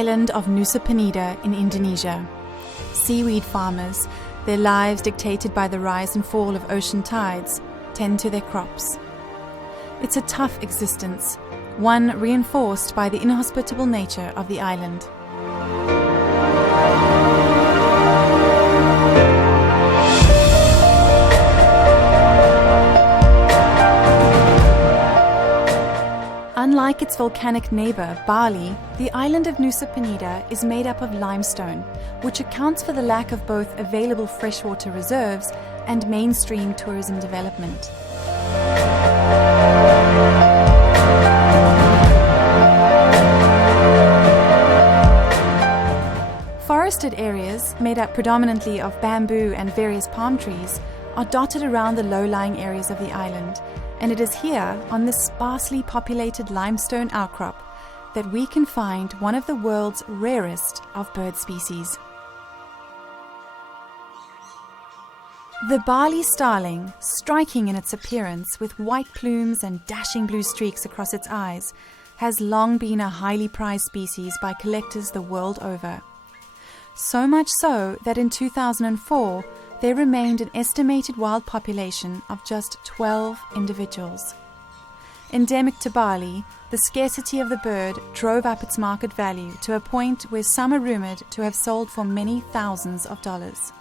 island of Nusa Penida in Indonesia. Seaweed farmers, their lives dictated by the rise and fall of ocean tides, tend to their crops. It's a tough existence, one reinforced by the inhospitable nature of the island. Unlike its volcanic neighbour, Bali, the island of Nusa Penida is made up of limestone, which accounts for the lack of both available freshwater reserves and mainstream tourism development. Forested areas, made up predominantly of bamboo and various palm trees, are dotted around the low-lying areas of the island, and it is here, on this sparsely populated limestone outcrop, that we can find one of the world's rarest of bird species. The Bali Starling, striking in its appearance with white plumes and dashing blue streaks across its eyes, has long been a highly prized species by collectors the world over. So much so that in 2004, there remained an estimated wild population of just 12 individuals. Endemic to Bali, the scarcity of the bird drove up its market value to a point where some are rumoured to have sold for many thousands of dollars.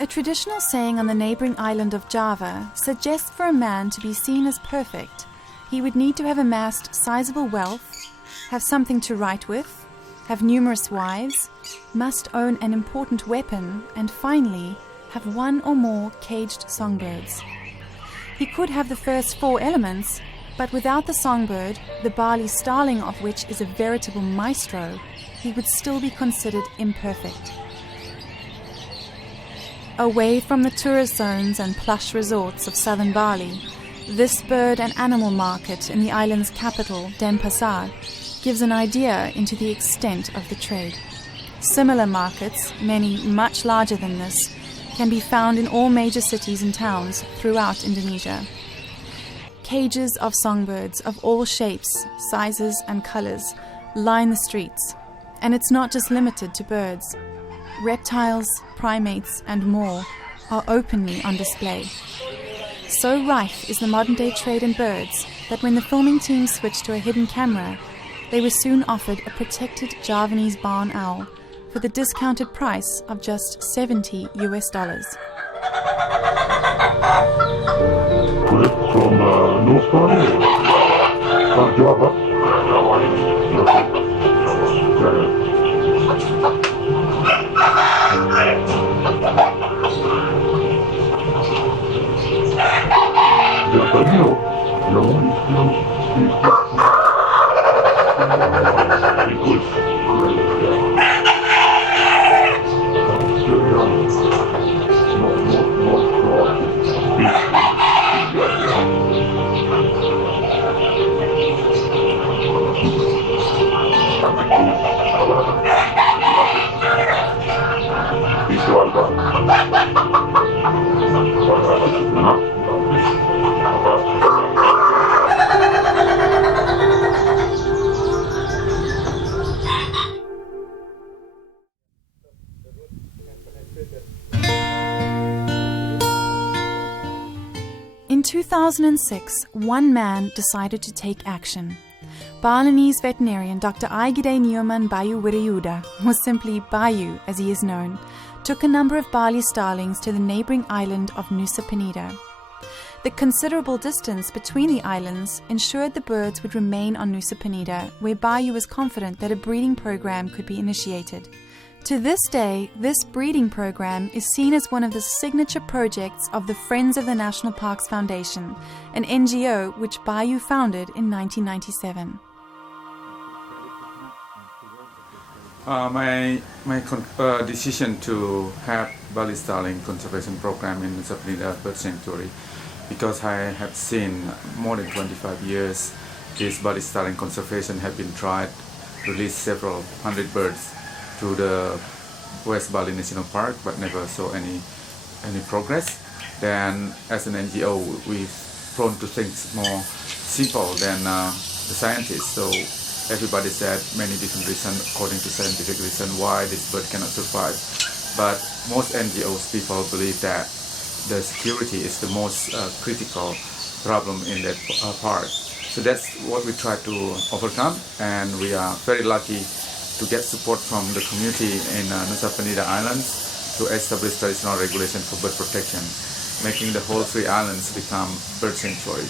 A traditional saying on the neighbouring island of Java suggests for a man to be seen as perfect, he would need to have amassed sizable wealth, have something to write with, have numerous wives, must own an important weapon, and finally, have one or more caged songbirds. He could have the first four elements, but without the songbird, the Bali Starling of which is a veritable maestro, he would still be considered imperfect. Away from the tourist zones and plush resorts of southern Bali, this bird and animal market in the island's capital, Denpasar, gives an idea into the extent of the trade. Similar markets, many much larger than this, can be found in all major cities and towns throughout Indonesia. Cages of songbirds of all shapes, sizes and colors line the streets, and it's not just limited to birds. Reptiles, primates and more are openly on display. So rife is the modern-day trade in birds that when the filming team switched to a hidden camera, they were soon offered a protected Javanese barn owl for the discounted price of just $70 US. From Nusa Java. In 2006, one man decided to take action. Balinese veterinarian Dr. Aigide Nyoman Bayu Wiriyuda, or simply Bayu as he is known, took a number of Bali starlings to the neighbouring island of Nusa Penida. The considerable distance between the islands ensured the birds would remain on Nusa Penida, where Bayu was confident that a breeding program could be initiated. To this day, this breeding program is seen as one of the signature projects of the Friends of the National Parks Foundation, an NGO which Bayu founded in 1997. My decision to have Bali Starling conservation program in Nusa Penida Bird Sanctuary, because I have seen more than 25 years this Bali Starling conservation have been tried, released several hundred birds to the West Bali National Park, but never saw any progress. Then as an NGO, we're prone to things more simple than the scientists. So everybody said many different reasons according to scientific reason why this bird cannot survive. But most NGOs people believe that the security is the most critical problem in that part. So that's what we try to overcome, and we are very lucky to get support from the community in Nusa Penida Islands to establish traditional regulation for bird protection, making the whole 3 islands become bird sanctuary.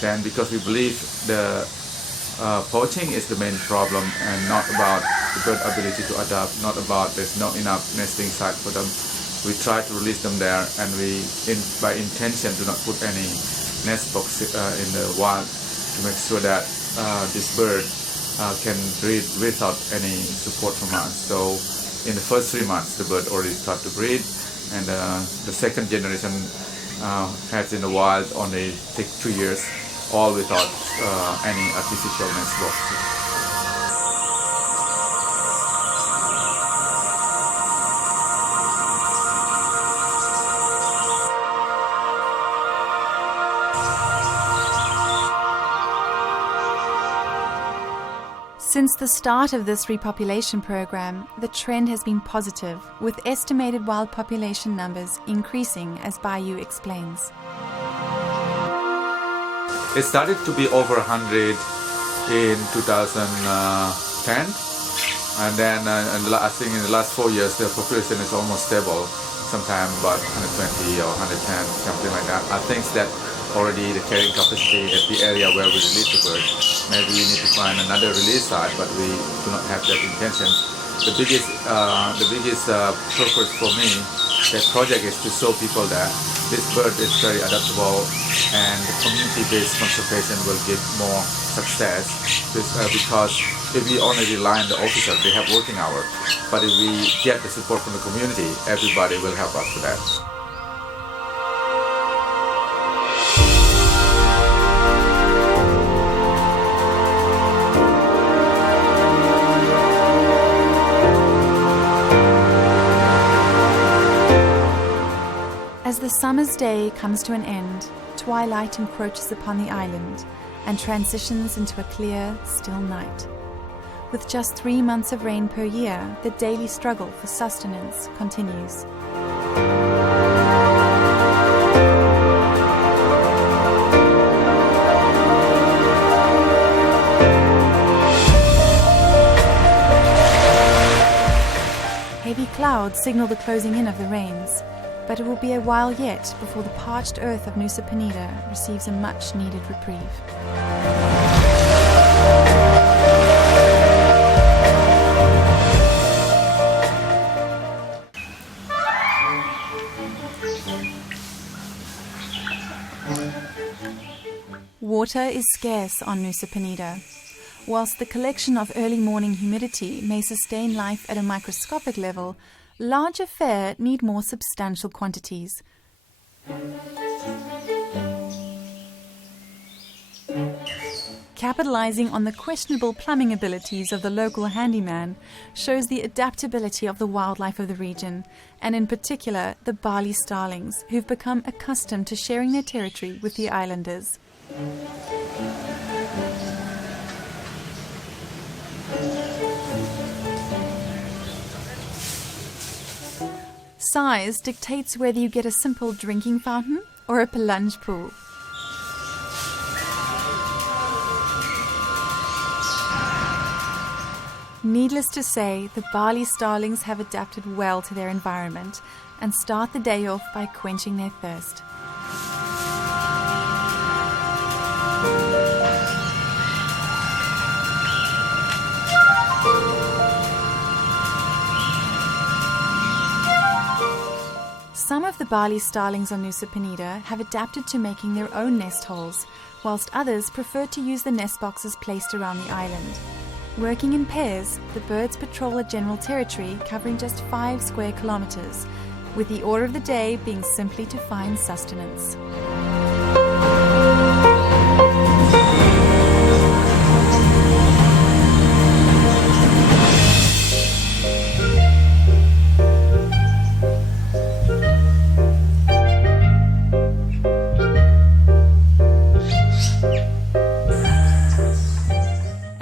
Then because we believe the poaching is the main problem and not about the bird ability to adapt, not about there's not enough nesting site for them, we try to release them there, and we by intention do not put any nest box in the wild to make sure that this bird can breed without any support from us. So in the first 3 months the bird already start to breed, and the second generation hatch in the wild only take 2 years, all without any artificial nest boxes. Since the start of this repopulation program, the trend has been positive, with estimated wild population numbers increasing, as Bayu explains. It started to be over 100 in 2010, and then I think in the last 4 years the population is almost stable, sometimes about 120 or 110, something like that. I think that already the carrying capacity at the area where we release the bird. Maybe we need to find another release site, but we do not have that intention. The biggest purpose for me, that project, is to show people that this bird is very adaptable, and the community-based conservation will give more success. Because if we only rely on the officer, they have working hours. But if we get the support from the community, everybody will help us for that. As the summer's day comes to an end, twilight encroaches upon the island and transitions into a clear, still night. With just 3 months of rain per year, the daily struggle for sustenance continues. Heavy clouds signal the closing in of the rains, but it will be a while yet before the parched earth of Nusa Penida receives a much-needed reprieve. Water is scarce on Nusa Penida. Whilst the collection of early morning humidity may sustain life at a microscopic level, larger fare need more substantial quantities. Capitalizing on the questionable plumbing abilities of the local handyman shows the adaptability of the wildlife of the region, and in particular the Bali Starlings, who've become accustomed to sharing their territory with the islanders. Size dictates whether you get a simple drinking fountain or a plunge pool. Needless to say, the Bali Starlings have adapted well to their environment and start the day off by quenching their thirst. Some of the Bali Starlings on Nusa Penida have adapted to making their own nest holes, whilst others prefer to use the nest boxes placed around the island. Working in pairs, the birds patrol a general territory covering just 5 square kilometers, with the order of the day being simply to find sustenance.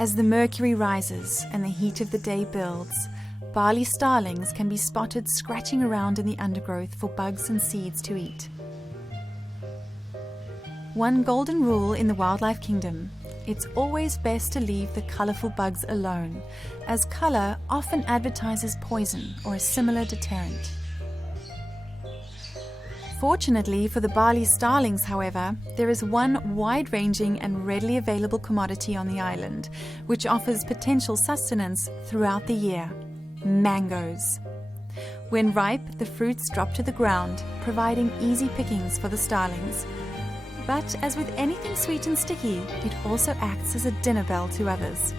As the mercury rises and the heat of the day builds, Bali starlings can be spotted scratching around in the undergrowth for bugs and seeds to eat. One golden rule in the wildlife kingdom: it's always best to leave the colourful bugs alone, as colour often advertises poison or a similar deterrent. Fortunately for the Bali starlings, however, there is one wide-ranging and readily available commodity on the island, which offers potential sustenance throughout the year: mangoes. When ripe, the fruits drop to the ground, providing easy pickings for the starlings. But as with anything sweet and sticky, it also acts as a dinner bell to others.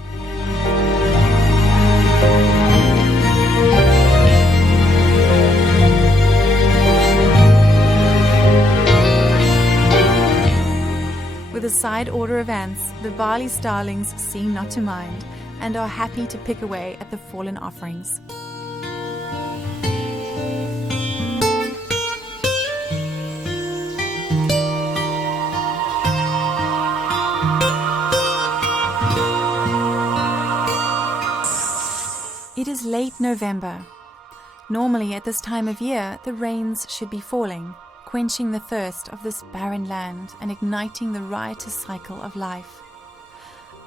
With a side order of ants, the Bali starlings seem not to mind and are happy to pick away at the fallen offerings. It is late November. Normally at this time of year, the rains should be falling, quenching the thirst of this barren land and igniting the riotous cycle of life.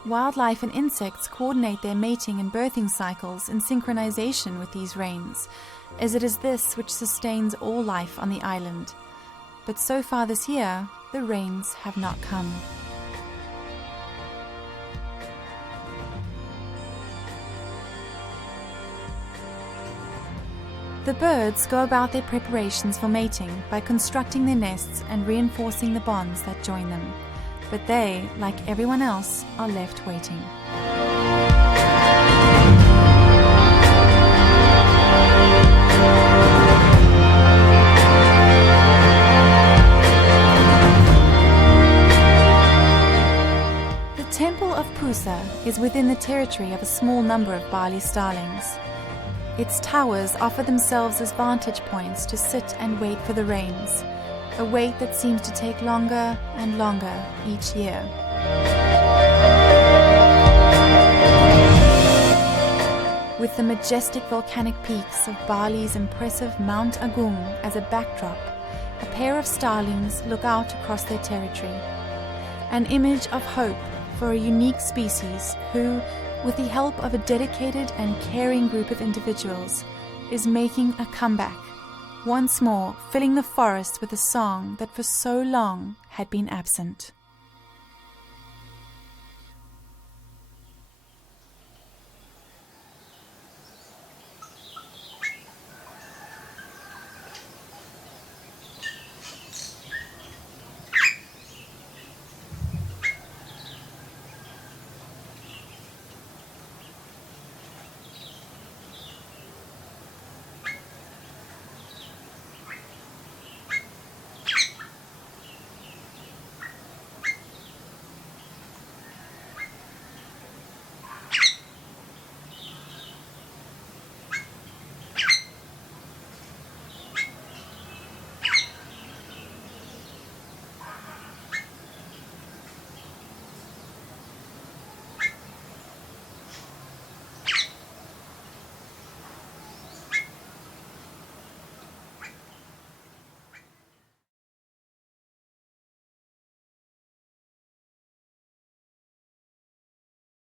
Wildlife and insects coordinate their mating and birthing cycles in synchronization with these rains, as it is this which sustains all life on the island. But so far this year, the rains have not come. The birds go about their preparations for mating by constructing their nests and reinforcing the bonds that join them. But they, like everyone else, are left waiting. The Temple of Pusa is within the territory of a small number of Bali starlings. Its towers offer themselves as vantage points to sit and wait for the rains, a wait that seems to take longer and longer each year. With the majestic volcanic peaks of Bali's impressive Mount Agung as a backdrop, a pair of starlings look out across their territory, an image of hope for a unique species who, with the help of a dedicated and caring group of individuals, is making a comeback, once more filling the forest with a song that for so long had been absent.